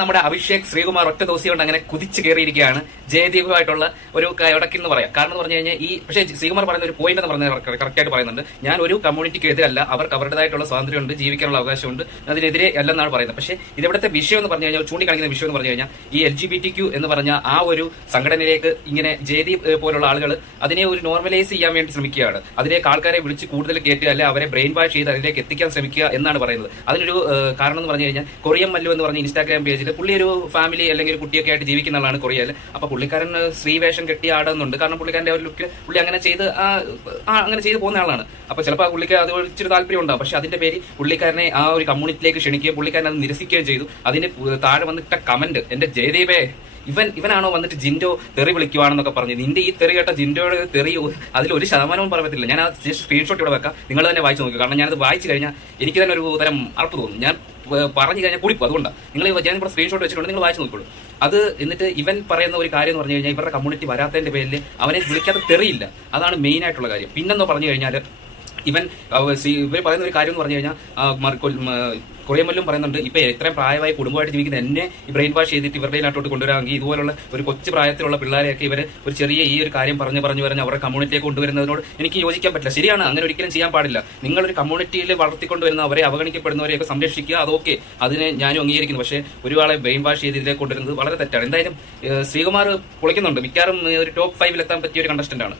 നമ്മുടെ അഭിഷേക് ശ്രീകുമാർ ഒറ്റ ദിവസം കൊണ്ട് അങ്ങനെ കുതിച്ചു കയറിയിരിക്കുകയാണ്. ജയദീപുമായിട്ടുള്ള ഒരു ഇടയ്ക്ക് എന്ന് പറയാം. കാരണം എന്ന് പറഞ്ഞു കഴിഞ്ഞാൽ ഈ പക്ഷേ ശ്രീകുമാർ പറയുന്ന ഒരു പോയിന്റ് എന്ന് പറഞ്ഞത് കറക്റ്റായിട്ട് പറയുന്നുണ്ട്. ഞാൻ ഒരു കമ്മ്യൂണിറ്റിക്ക് എതിരല്ല. അവർക്ക് അവരുടേതായിട്ടുള്ള സ്വാതന്ത്ര്യമുണ്ട് ജീവിക്കാനുള്ള അവകാശമുണ്ട്. അതിനെതിരെ അല്ലെന്നാണ് പറയുന്നത്. പക്ഷേ ഇതിവിടുത്തെ വിഷയം എന്ന് പറഞ്ഞു കഴിഞ്ഞാൽ ചൂണ്ടിക്കാണിക്കുന്ന വിഷയം എന്ന് പറഞ്ഞു കഴിഞ്ഞാൽ ഈ L G B T Q എന്ന് പറഞ്ഞ ആ ഒരു സംഘടനയിലേക്ക് ഇങ്ങനെ ജയദീപ് പോലുള്ള ആളുകൾ അതിനെ ഒരു നോർമലൈസ് ചെയ്യാൻ വേണ്ടി ശ്രമിക്കുകയാണ്. അതിലേക്ക് ആൾക്കാരെ വിളിച്ച് കൂടുതൽ കയറ്റുക അല്ലെ അവരെ ബ്രെയിൻ വാഷ് ചെയ്ത് അതിലേക്ക് എത്തിക്കാൻ ശ്രമിക്കുക എന്നാണ് പറയുന്നത്. അതിനൊരു കാരണം എന്ന് പറഞ്ഞു കഴിഞ്ഞാൽ കൊറിയൻ മല്ലു എന്ന് പറഞ്ഞ ഇൻസ്റ്റാഗ്രാം പേജിൽ പുള്ളി ഒരു ഫാമിലി അല്ലെങ്കിൽ ഒരു കുട്ടിയൊക്കെ ആയിട്ട് ജീവിക്കുന്ന ആളാണ് കൊറിയയിൽ. അപ്പൊ പുള്ളിക്കാരൻ സ്ത്രീ സ്ത്രീവേഷം കെട്ടി ആടുന്നുണ്ട്. കാരണം പുള്ളിക്കാരന്റെ ഒരു ലുക്ക് പുള്ളി അങ്ങനെ ചെയ്ത് ആ, ആ, അങ്ങനെ ചെയ്ത് പോകുന്ന ആളാണ്. അപ്പൊ ചിലപ്പോൾ പുള്ളിക്ക് അത് ഇച്ചിരി താല്പര്യം ഉണ്ടാവും. പക്ഷെ അതിന്റെ പേര് പുള്ളിക്കാരനെ ആ ഒരു കമ്മ്യൂണിറ്റിയിലേക്ക് ക്ഷണിക്കുകയും പുള്ളിക്കാരൻ അത് നിരസിക്കുകയും ചെയ്തു. അതിന് താഴെ വന്നിട്ട കമന്റ് എന്റെ ജയദേവേ ഇവൻ ഇവനാണോ വന്നിട്ട് ജിൻഡോ തെറി വിളിക്കുവാണെന്നൊക്കെ പറഞ്ഞു. നിന്റെ ഈ തെറി കേട്ട ജിൻഡോയുടെ തെറി അതിൽ ഒരു ശതമാനവും പറയത്തില്ല. ഞാൻ ആ ജസ്റ്റ് സ്ക്രീൻഷോട്ട് ഇവിടെ വെക്കാം. നിങ്ങൾ തന്നെ വായിച്ചു നോക്കുക കാരണം ഞാനത് വായിച്ചു കഴിഞ്ഞാൽ എനിക്ക് തന്നെ ഒരു തരം അറപ്പ് തോന്നും. ഞാൻ പറഞ്ഞു കഴിഞ്ഞാൽ കൂടിപ്പോ അതുകൊണ്ടാണ് നിങ്ങൾ ഞാൻ ഇവിടെ സ്ക്രീൻഷോട്ട് വെച്ചിട്ടുണ്ട് നിങ്ങൾ വായിച്ചു നോക്കിക്കോളൂ. അത് എന്നിട്ട് ഇവൻ പറയുന്ന ഒരു കാര്യം എന്ന് പറഞ്ഞു കഴിഞ്ഞാൽ ഇവരുടെ കമ്മ്യൂണിറ്റി വരാത്തതിന്റെ പേരിൽ അവനെ വിളിക്കാതെ തെറിയില്ല. അതാണ് മെയിൻ ആയിട്ടുള്ള കാര്യം. പിന്നെന്ന് പറഞ്ഞു കഴിഞ്ഞാൽ ഇവൻ ഇവർ പറയുന്ന ഒരു കാര്യം എന്ന് പറഞ്ഞു കഴിഞ്ഞാൽ കുറേമല്ലും പറയുന്നുണ്ട് ഇപ്പൊ എത്രയും പ്രായമായി കുടുംബമായിട്ട് ജീവിക്കുന്ന എന്നെ ബ്രെയിൻ വാഷ് ചെയ്തിട്ട് ഇവരുടെ നാട്ടോട്ട് കൊണ്ടുവരാമെങ്കിൽ ഇതുപോലുള്ള ഒരു കൊച്ചു പ്രായത്തിലുള്ള പിള്ളേരെയൊക്കെ ഇവർ ഒരു ചെറിയ ഈ ഒരു കാര്യം പറഞ്ഞു പറഞ്ഞു പറഞ്ഞ് അവരുടെ കമ്മ്യൂണിറ്റിയെ കൊണ്ടുവരുന്നതിനോട് എനിക്ക് യോജിക്കാൻ പറ്റില്ല. ശരിയാണ് അങ്ങനെ ഒരിക്കലും ചെയ്യാൻ പാടില്ല. നിങ്ങളൊരു കമ്മ്യൂണിറ്റിയിൽ വളർത്തിക്കൊണ്ടുവരുന്ന അവരെ അവഗണിക്കപ്പെടുന്നവരെയൊക്കെ സംരക്ഷിക്കുക അതൊക്കെ അതിനെ ഞാനും അംഗീകരിക്കുന്നു. പക്ഷേ ഒരാളെ ബ്രെയിൻ വാഷ് ചെയ്ത് കൊണ്ടുവരുന്നത് വളരെ തെറ്റാണ്. എന്തായാലും ശ്രീകുമാർ പൊളിക്കുന്നുണ്ട് മിക്കാറും ഒരു ടോപ്പ് ഫൈവിൽ എത്താൻ പറ്റിയ ഒരു കണ്ടസ്റ്റന്റ് ആണ്.